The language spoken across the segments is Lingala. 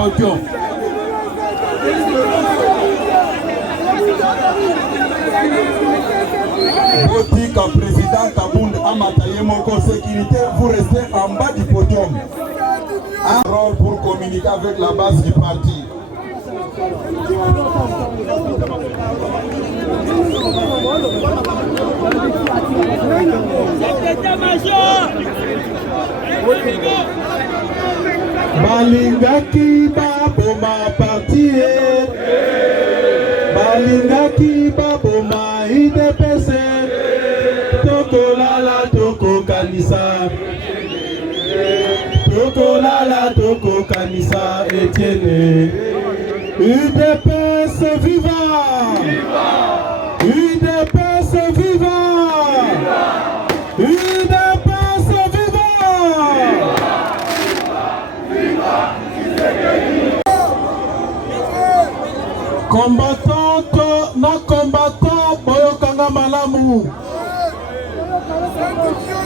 podium. Botika président Kabound Amataye Moko sécurité, vous restez en bas du podium. Un rôle pour communiquer avec la base du parti. Balingaki baboma parti, balingaki baboma IDPC, toko lala toko kanisa, toko lala toko kanisa Etienne. UDPS viva! UDPS viva! UDPS viva! Combattante na combattant boyokanga malamu.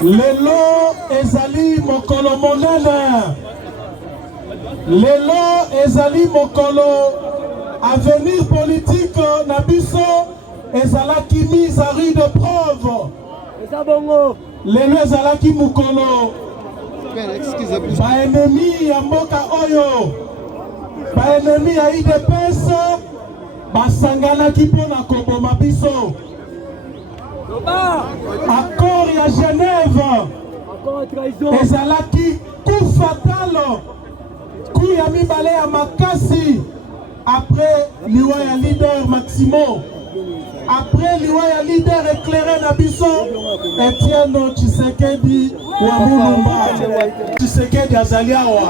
Lelo ezali mokolo monene. Lelo ezali mokolo. Avenir politique na biso ezalaki mise à rude preuve. Lelo ezalaki mokolo. Ba ennemi ya mboka oyo. Ba ennemi ya IDPS basanganaki mpona koboma biso. Accord ya Genève ezalaki coup fatal, coup ya mibale ya makasi. Après liwa ya leader Maximo, après liwa ya leader éclairé na biso Etienne Tshisekedi wa Mulumba. Tshisekedi azali awa.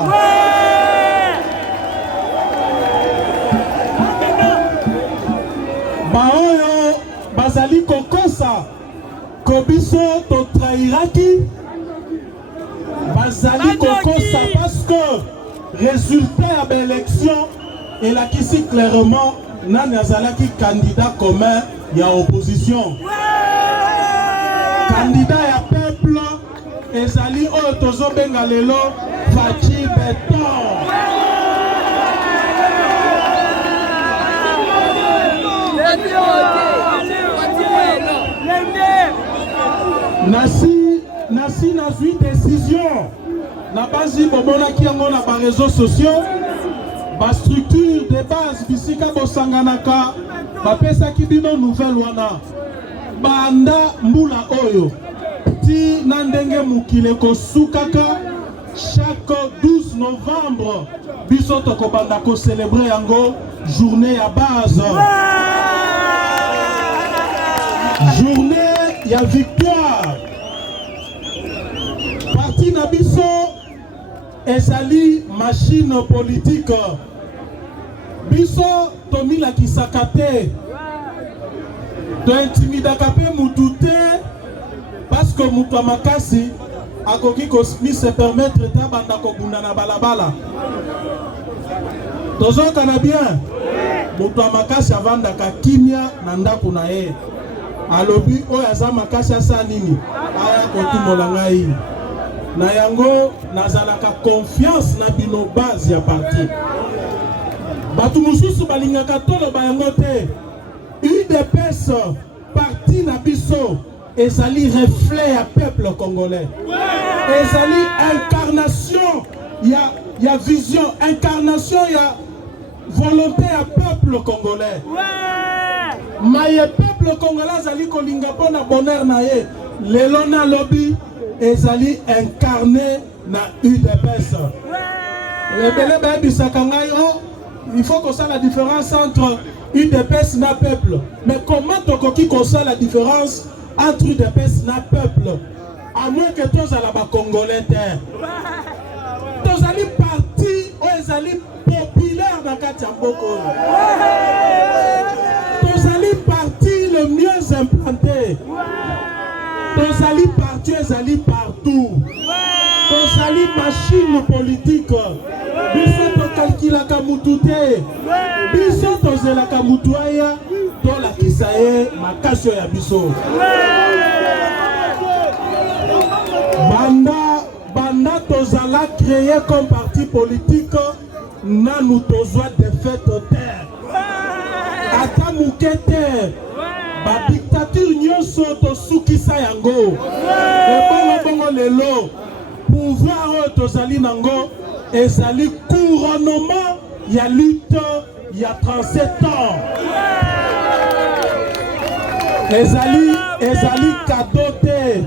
Baoyo bazali kokosa kobiso to trahiraki, bazali kokosa parce que résultat de l'élection il a qu'ici clairement Nani Azalaki candidat commun ya opposition. Candidat ya peuple ezali oyo tozo benga lelo Fachi Beton. Nasi nazwi décision na basi bomonaki yango na ba réseaux sociaux. Ba structure de base bisika bosanganaka bapesaki bino nouvelle wana banda mbula oyo ti na ndenge mukile kosukaka chaque 12 novembre biso tokobanda ko célébrer yango journée ya base, journée ya victoire. Parti na biso ezali machine politique. Biso tomila kisakate to intimidaka pe mutu te parce que mutu makasi akoki komi se permettre ta banda kobunda na balabala. Tozoka na bien mutu makasi avandaka kimia na ndako na ye alobi oyo aza makasi asa nini aya kotumola ngai na yango nazalaka confiance na bino base ya parti. Batu mususu balingaka tolo bayango te. UDPS parti na biso ezali reflet ya peuple congolais. Ezali incarnation ya vision, incarnation ya volonté ya peuple congolais. Maye peuple congolais ezali kolinga pona bonheur na ye. Lelo na lobby ezali incarné na UDPS. Lebele ba bisaka ngai o. Il faut qu'on sache la différence entre UDPS na peuple. Mais comment tokoki qu'on sache la différence entre UDPS na peuple? À moins que tous à la Congolais. Tous allez parti ou ils allez populaire dans Katiamboko. Tous allez parti le mieux implanté. Tous allez parti, ils allez partout. Tous allez machine politique. Biso to kalkila kamutute. Biso to zela kamutuaya. To la kisaye makasio ya biso. Banda tozala créé comme parti politique nanu tozwa défaite terre ata muke terre ba dictature nyonso tosukisa yango ebongo lelo pouvoir oyo tozali nango ezali couronnement ya lutte ya 37 ans ezali cadeau te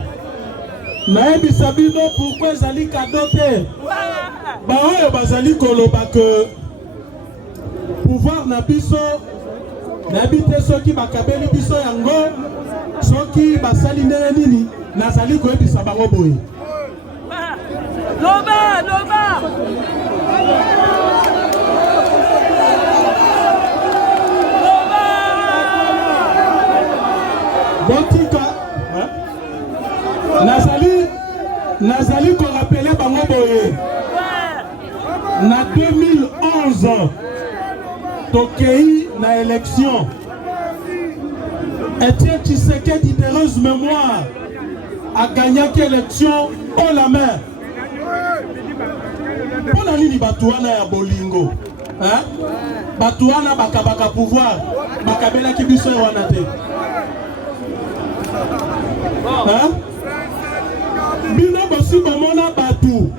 nayebisa bino pourquoi ezali cadeau te baoyo bazali koloba ke pouvoir na biso nayebi te soki bakabeli biso yango soki basali ndenge nini nazali koyebisa bango boye loba botika nazali korapele bango boye na 2011 tokei na élection Etienne Tshisekedi d'heureuse mémoire a gagné l'élection haut la main. Pour nini batuana ya bolingo batuana bakabaka pouvoir bakabela kibiso wana te bino bosi bomona batu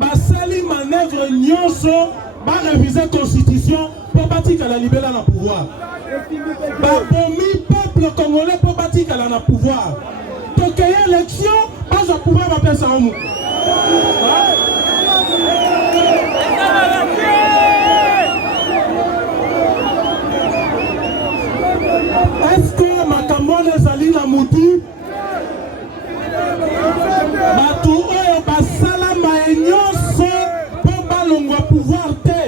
basali manœuvre nyonso ba réviser constitution pour batika la libérer na pouvoir babomi peuple congolais pour batika la na pouvoir tokeye élection pas pouvoir ba pesa omu est-ce que makambone ezali na mutu batu oyo basala maenyoso po balongwa pouvoir te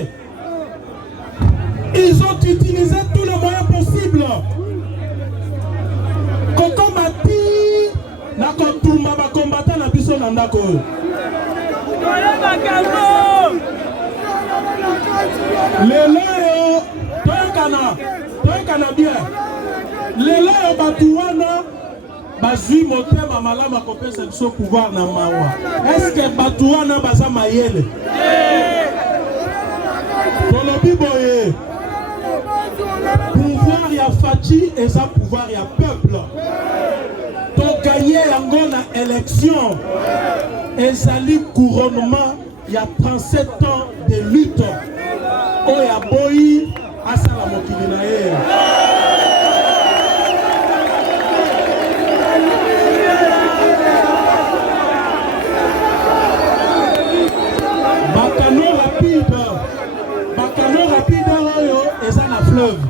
ils ont utilisé tous les moyens possibles kokomati na kotumba bakombata na biso na ndako oyo lelo oyo toyokana bien lelo oyo batu wana bazwi motema malama kopesa biso pouvoir na mawa est-ce que batu wana baza mayele tolobi boye pouvoir ya faci eza pouvoir ya peuple to gagné yango na élection ezali couronnement ya 37 ans de lutte oyo aboyi asala mokili na ye bakano rapide oyo eza na fleuve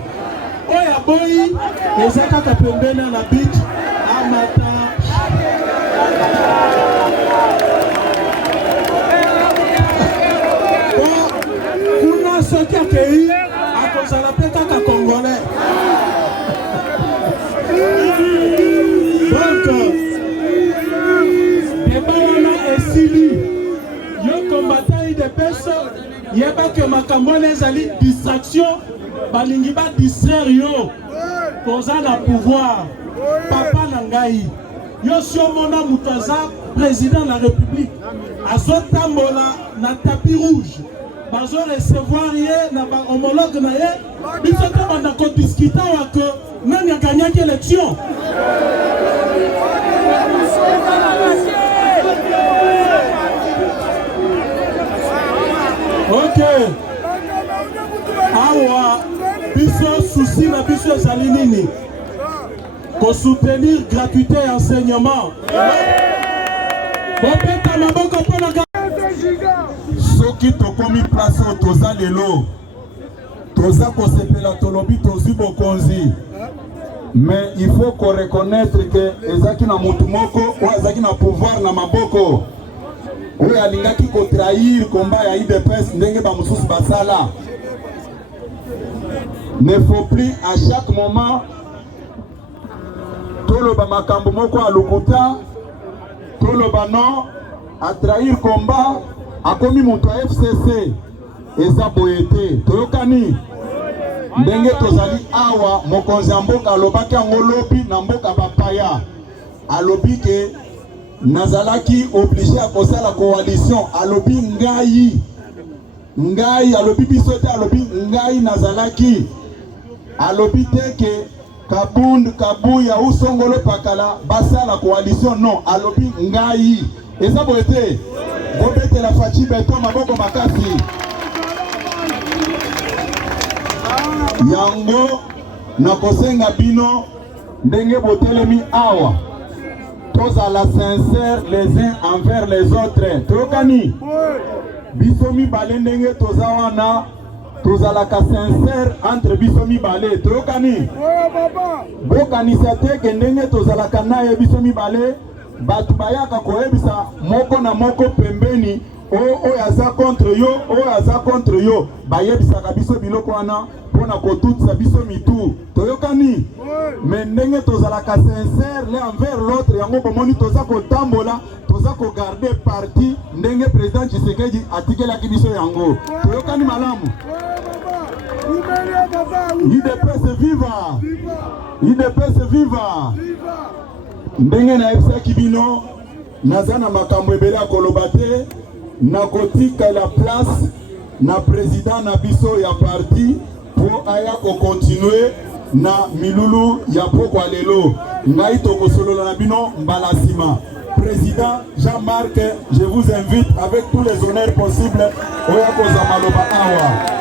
oyo aboyi eza kaka pembeni na beach amata kuna soki akei akozala mpe kaka congolais donc deba wana esili yo combattant idps yeba ke makambo wana ezali distraction balingi ba distraire yo toza na pouvoir papa na ngai yo si omona moto aza président de la république azotambola na tapis rouge bazo recevoir ye na ba homologue na ye biso te banda kodiscuta wake nani aganyaki élection ok awa biso souci na biso ezali nini ko soutenir gratuité enseignement bopeta maboko mpona soki tokomi place oyo toza lelo toza kosepela tolobi tozwi bokonzi mais il faut qu'on reconnaître que ezaki na mutu moko oyo azaki na pouvoir na maboko oyo alingaki kotrahir komba ya IDPS ndenge bamosusu basala. Ne faut plus à chaque moment toloba makambo moko alukuta toloba non a trahir komba akomi mutu ya FCC eza boyete toyokani ndenge tozali awa mokonzi ya mboka alobaki yango lobi na mboka bapaya alobi ke nazalaki obligé à kosala coalition alobi ngai ngai alobi biso te alobi ngai nazalaki alobi te ke Kabund Kabuya usongolo pakala basala coalition non alobi ngai eza boete bobete la fachi beto maboko makasi yango nakosenga bino ndenge botelemi awa tozala sincère les uns envers les autres tokani biso mibale ndenge toza wana tozalaka sincère entre biso mibale tokani bokanisa te ke ndenge tozalaka naye biso mibale bato bayaka koyebisa moko na moko pembeni oyo aza contre yo bayebisaka biso biloko wana mpona kotutisa biso mitu toyokani me ndenge tozalaka sincère l'un envers l'autre yango bomoni toza kotambola toza kogarde parti ndenge président Tshisekedi atikelaki biso yango toyokani malamu UDPS viva UDPS viva ndenge na ebisaki bino naza na makambo ebele akoloba te nakotika la place na président na biso ya parti po aya kokontinue na milulu ya poko lelo ngai tokosolola na bino mbala nsima. Président Jean-Marc, je vous invite avec tous les honneurs possibles oya kozama loba awa